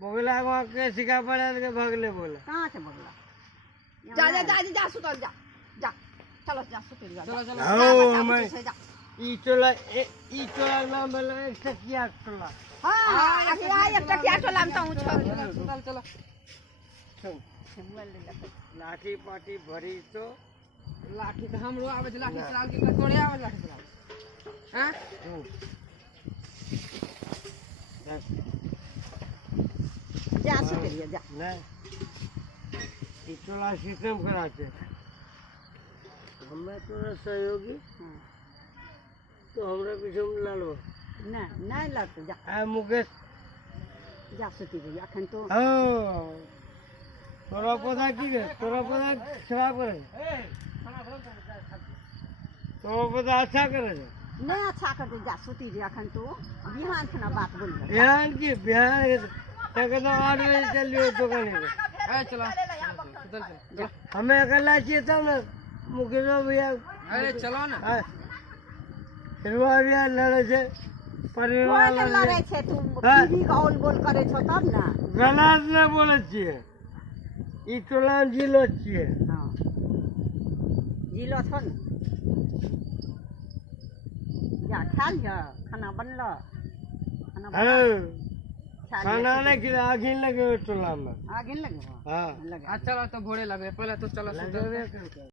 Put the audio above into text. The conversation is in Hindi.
बगला को के सिखा पड़ा के भगले बोले कहाँ से बगला जा जा जा जा सुतल जा जा चलो जा सुतल जा चलो चलो आओ मैं ई चोला नाम बोले एक टकिया टोला हां आगे आ एक टकिया टोला में तो चल चलो लाठी पाटी भरी तो लाठी तो हमरो आवे छै लाठी चलाल के तोड़े आवे लाठी चलाल हैं जा सुतल जा नहीं ई चोला सिस्टम कराते हमें तोरा सहयोगी तो हमरा पीछे में लालवा नहीं नहीं लगत जा आ मुकेश जा सुतल जा अखन तो ओ तोरा पता की रे तोरा पता खराब करे तोरा पता अच्छा करे नहीं अच्छा कर जा सुती जा अखन तो बिहान खाना बात बोल बिहान की बिहान तक तो 8 बजे चलियो दुकान पे ए चला सुतल चल हमें अकेला चाहिए तब ना मुकेश भैया अरे चलो ना हिरवा भैया लड़े छे परिवार कोई लड़े छे तू हाँ? टीवी कॉल बोल करे छो तब ना गलत ने बोले छिए ई टोला जिलो छिए हां जिलो छो न जा खा लिया खाना बनलो खाना खाना नहीं खिला आगिन लगे टोला में आगे लगो हाँ लगा चलो तो भोरे लगे पहले तो चलो सुतल लगे